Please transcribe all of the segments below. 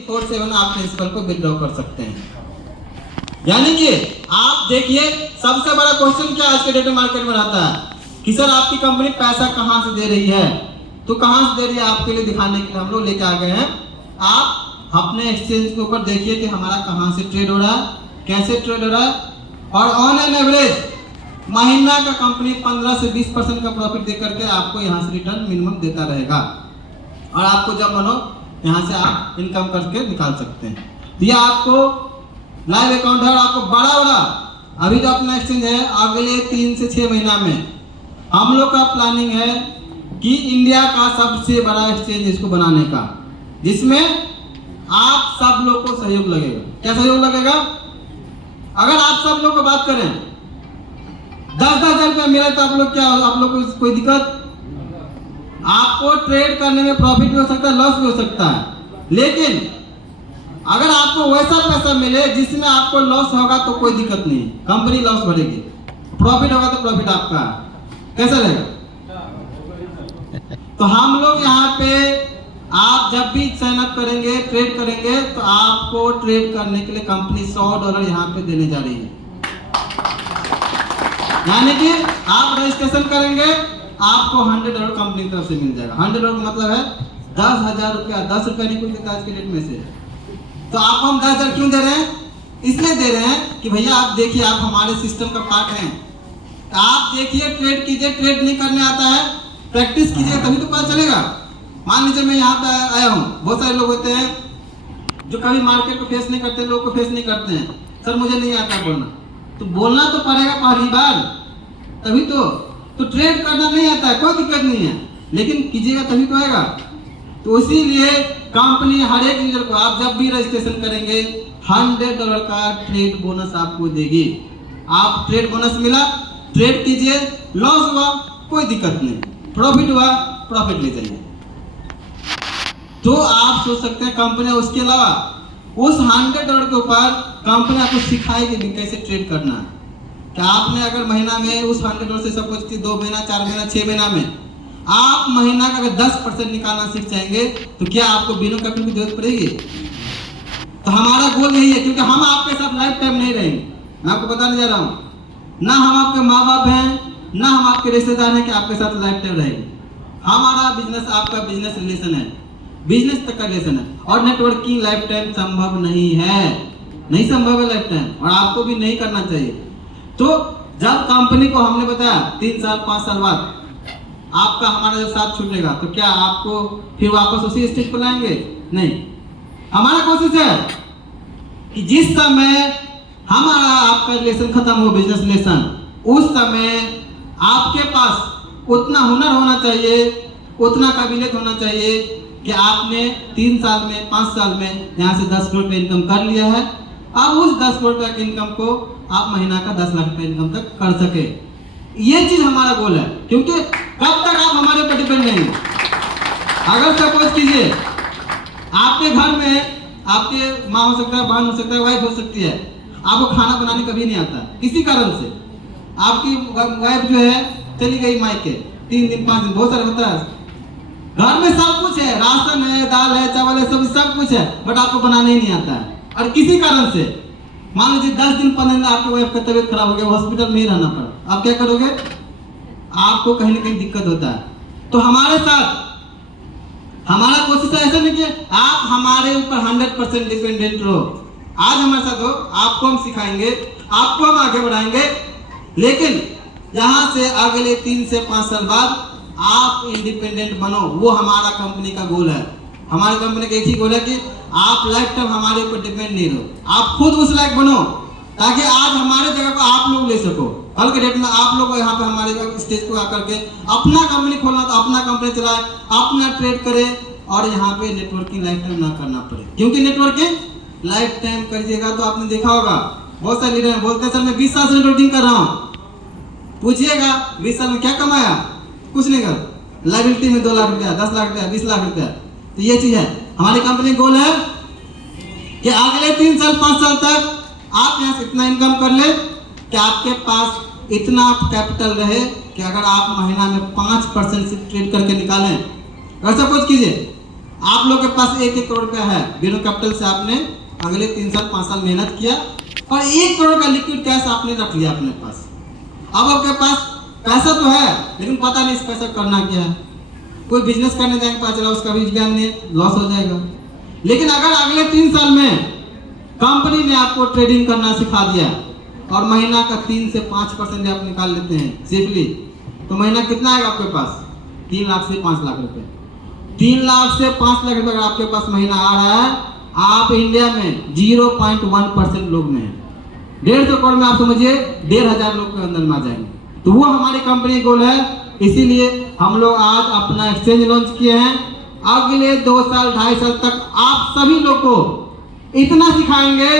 4/7 आप प्रिंसिपल को विड्रॉ कर सकते हैं। यानी कि आप देखिए सबसे बड़ा क्वेश्चन क्या आज के डेट में मार्केट में रहता है कि सर आपकी कंपनी पैसा कहां से दे रही है, तो कहां से दे रही है आपके लिए दिखाने के लिए हम लोग लेके आ गए हैं। आप अपने एक्सचेंज के ऊपर देखिए कि हमारा कहां से ट्रेड हो रहा है, कैसे ट्रेड हो रहा है, और ऑन एन एवरेज महीना का कंपनी 15 से 20% का प्रॉफिट दे करके आपको यहाँ से रिटर्न मिनिमम देता रहेगा, और आपको जब बनो यहाँ से आप इनकम करके निकाल सकते हैं। तो ये आपको लाइव अकाउंट है, और आपको बड़ा अभी जो अपना एक्सचेंज है अगले 3 से 6 महीना में हम लोग का प्लानिंग है कि इंडिया का सबसे बड़ा एक्सचेंज इसको बनाने का, जिसमें आप सब लोग को सहयोग लगेगा। क्या सहयोग लगेगा? अगर आप सब लोग को बात करें 10,000 रुपया मिला तो आप लोग क्या, आप लोग को कोई दिक्कत? आपको ट्रेड करने में प्रॉफिट भी हो सकता है, लॉस भी हो सकता है, लेकिन अगर आपको वैसा पैसा मिले जिसमें आपको लॉस होगा तो कोई दिक्कत नहीं, कंपनी लॉस भरेगी, प्रॉफिट होगा तो प्रॉफिट आपका। कैसा रहेगा? तो हम लोग यहाँ पे आप जब भी साइन अप करेंगे, ट्रेड करेंगे, तो आपको ट्रेड करने के लिए कंपनी $100 यहाँ पे देने जा रही है। यानी कि आप रजिस्ट्रेशन करेंगे आपको $100 कंपनी की तरफ से मिल जाएगा। $100 का मतलब है 10,000 रुपया, 10 रुपया नहीं कोई देता आज के डेट में से। तो आपको हम 10,000 क्यों दे रहे हैं? इसलिए दे रहे हैं कि भैया आप देखिए, आप हमारे सिस्टम का पार्ट हैं, आप देखिए, ट्रेड कीजिए, ट्रेड नहीं करने आता है प्रैक्टिस कीजिए तभी तो पता चलेगा। मान लीजिए मैं यहाँ पे आया हूँ, बहुत सारे लोग होते हैं जो कभी मार्केट को फेस नहीं करते, लोग को फेस नहीं करते हैं, सर मुझे नहीं आता बोलना, तो बोलना तो पड़ेगा पहली बार, तभी तो ट्रेड करना नहीं आता है कोई दिक्कत नहीं है, लेकिन कीजिएगा तभी तो आएगा। तो इसीलिए कंपनी हर एक यूजर को आप जब भी रजिस्ट्रेशन करेंगे $100 का ट्रेड बोनस आपको देगी। आप ट्रेड बोनस मिला, ट्रेड कीजिए, लॉस हुआ कोई दिक्कत नहीं, प्रॉफिट हुआ प्रॉफिट ले जाइए। तो आप सोच सकते हैं कंपनी उसके अलावा उस $100 के ऊपर कंपनी आपको सिखाएगी भी कैसे ट्रेड करना है। क्या आपने अगर महीना में उस $100 से सपोज कि 2 महीना, 4 महीना, 6 महीना में आप महीना का अगर 10% निकालना सीख जाएंगे तो क्या आपको बिना कैपिटल की जरूरत पड़ेगी? तो हमारा गोल यही है, क्योंकि हम आपके साथ लाइफ टाइम नहीं रहेंगे। मैं आपको बताने जा रहा हूँ, ना हम आपके माँ बाप हैं, ना हम आपके रिश्तेदार हैं कि आपके साथ लाइफ टाइम रहेंगे। हमारा बिजनेस आपका बिजनेस रिलेशन है, बिजनेस तक का रिलेशन है, और नेटवर्किंग लाइफ टाइम संभव नहीं है, नहीं संभव है लाइफ टाइम, और आपको भी नहीं करना चाहिए। तो जब कंपनी को हमने बताया 3 साल 5 साल बाद आपका हमारा जब साथ छूटेगा तो क्या आपको फिर वापस उसी स्टेज पर लाएंगे? नहीं। हमारा कोशिश है कि जिस समय हमारा आपका रिलेशन खत्म हो, बिजनेस रिलेशन, उस समय आपके पास उतना हुनर होना चाहिए, उतना काबिलियत होना चाहिए कि आपने 3 साल में 5 साल में यहाँ से 10 करोड़ रुपये इनकम कर लिया है। अब उस 10 करोड़ रुपये के इनकम को आप महीना का 10 लाख रुपये इनकम तक कर सके, ये चीज हमारा गोल है। क्योंकि कब तक आप हमारे ऊपर डिपेंड रहेंगे? अगर सपोज कीजिए आपके घर में आपके माँ हो सकता है, बहन हो सकता है, वाइफ हो सकती है, आपको खाना बनाने कभी नहीं आता किसी कारण से, आपकी वाइफ जो है चली गई मायके 3 दिन 5 दिन, बहुत सारे होता है, घर में सब कुछ है, राशन है, दाल है, चावल है, सब कुछ है, बट आपको बनाने ही नहीं आता है। और किसी कारण से मान लीजिए 10 दिन 15 दिन आपकी वाइफ का तबीयत खराब हो गया, हॉस्पिटल में ही रहना पड़ा, आप क्या करोगे? आपको कहीं ना कहीं दिक्कत होता है। तो हमारे साथ हमारा कोशिश ऐसा नहीं कि आप हमारे ऊपर 100% डिपेंडेंट रहो। आज हमारे साथ हो, आपको हम सिखाएंगे, आपको हम आगे बढ़ाएंगे, लेकिन यहाँ से अगले 3 से 5 साल बाद आप इंडिपेंडेंट बनो, वो हमारा कंपनी का गोल है। हमारी कंपनी का एक ही गोल है कि आप लाइफ टाइम हमारे ऊपर डिपेंड नहीं रहो, आप खुद उस लायक बनो, ताकि आज हमारे जगह को आप लोग ले सको। कल के डेट में आप लोग यहाँ पे हमारे स्टेज को आकर के अपना कंपनी खोलना तो अपना कंपनी चलाए, अपना ट्रेड करे, और यहाँ पे नेटवर्किंग लाइफ टाइम ना करना पड़े। क्योंकि नेटवर्किंग लाइफ टाइम करिएगा तो आपने देखा होगा बहुत सारे लीडर बोलते हैं सर मैं 20 साल से नेटवर्किंग कर रहा हूँ, पूछिएगा 20 साल में क्या कमाया? कुछ नहीं कर, लाइबिलिटी में 2 लाख रुपया, 10 लाख रुपया, 20 लाख रुपया। तो ये चीज है, हमारी कंपनी गोल है कि अगले 3 साल 5 साल तक आप यहाँ से इतना इनकम कर ले कि आपके पास इतना कैपिटल रहे कि अगर आप महीना में 5% से ट्रेड करके निकालें, अगर सपोज कीजिए आप लोग के पास 1-1 करोड़ रुपया है, बिनो कैपिटल से आपने अगले 3 साल 5 साल मेहनत किया और 1 करोड़ का लिक्विड कैश आपने रख लिया अपने पास। अब आपके पास पैसा तो है लेकिन पता नहीं इस पैसा करना क्या है। कोई बिजनेस करने जाएंगे पता चला उसका भी ज्ञान नहीं, लॉस हो जाएगा। लेकिन अगर अगले 3 साल में कंपनी ने आपको ट्रेडिंग करना सिखा दिया और महीना का 3 से 5% आप निकाल लेते हैं सेफली, तो महीना कितना आएगा आपके पास? 3 लाख से 5 लाख रुपए। 3 लाख से 5 लाख रुपए अगर आपके पास महीना आ रहा है, आप इंडिया में 0.1% लोग में है। 150 करोड़ में आप समझिए 1,500 लोग के अंदर में आ जाएंगे। तो वो हमारी कंपनी गोल है, इसीलिए हम लोग आज अपना एक्सचेंज लॉन्च किए हैं। अगले 2 साल 2.5 साल तक आप सभी लोग को इतना सिखाएंगे,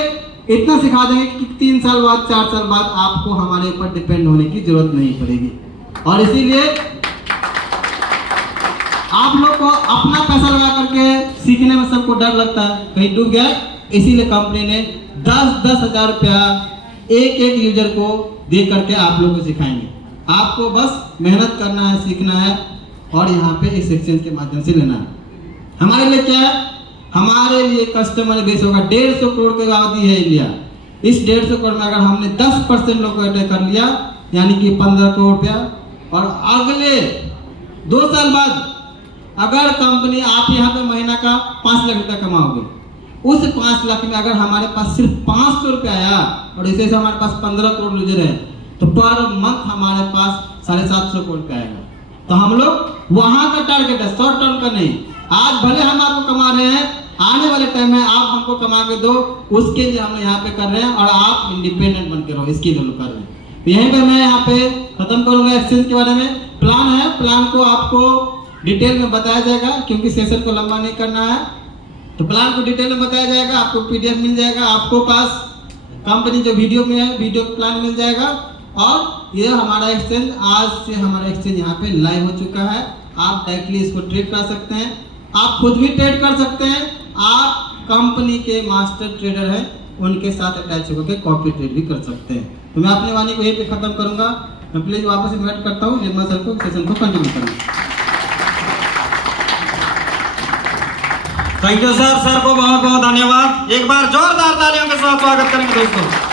इतना सिखा देंगे कि 3 साल बाद 4 साल बाद आपको हमारे ऊपर डिपेंड होने की जरूरत नहीं पड़ेगी। और इसीलिए आप लोग को अपना पैसा लगा करके सीखने में सबको डर लगता है कहीं डूब गया, इसीलिए कंपनी ने 10-10 हजार रुपया एक यूजर को दे करके आप लोग को सिखाएंगे। आपको बस मेहनत करना है, सीखना है और यहाँ पे इस एक्सचेंज के माध्यम से लेना है। हमारे लिए क्या है? हमारे लिए कस्टमर बेस होगा 150 करोड़ की आबादी है इंडिया। इस 150 करोड़ में अगर हमने 10% लोग को अटैक कर लिया यानी कि 15 करोड़ रुपया, और अगले 2 साल बाद अगर कंपनी आप यहाँ पे महीना का 5 लाख रुपया कमाओगे, उस 5 लाख में अगर हमारे पास सिर्फ 500 रुपया आया और इसे से हमारे पास 15 करोड़ यूजर है, तो पर मंथ हमारे पास 750 करोड़ रुपया आएगा। तो हम लोग वहां का टारगेट है, शॉर्ट टर्म का नहीं। आज भले हम आपको कमा रहे हैं, आने वाले टाइम में आप हमको कमा के दो, उसके लिए हम यहाँ पे कर रहे हैं और आप इंडिपेंडेंट बन के रहो, इसके लिए कर रहे हैं। तो यहीं पे मैं यहाँ पे खत्म करूंगा एक्सचेंज के बारे में। प्लान है, प्लान को आपको डिटेल में बताया जाएगा क्योंकि सेशन को लंबा नहीं करना है। तो प्लान को डिटेल में बताया जाएगा, आपको PDF मिल जाएगा, आपको पास कंपनी जो वीडियो में है वीडियो प्लान मिल जाएगा। और ये हमारा एक्सचेंज, आज से हमारा एक्सचेंज यहाँ पे लाइव हो चुका है। आप डायरेक्टली इसको ट्रेड कर सकते हैं, आप खुद भी ट्रेड कर सकते हैं, आप कंपनी के मास्टर ट्रेडर हैं उनके साथ अटैच होकर कॉपी ट्रेड भी कर सकते हैं। तो मैं अपनी वाणी को यहीं पे खत्म करूंगा। मैं प्लीज वापस इन्वाइट करता हूँ निर्मल सर को सेशन को कंटिन्यू करना। थैंक यू सर, सर को बहुत बहुत धन्यवाद। एक बार जोरदार तालियों के साथ स्वागत करेंगे दोस्तों।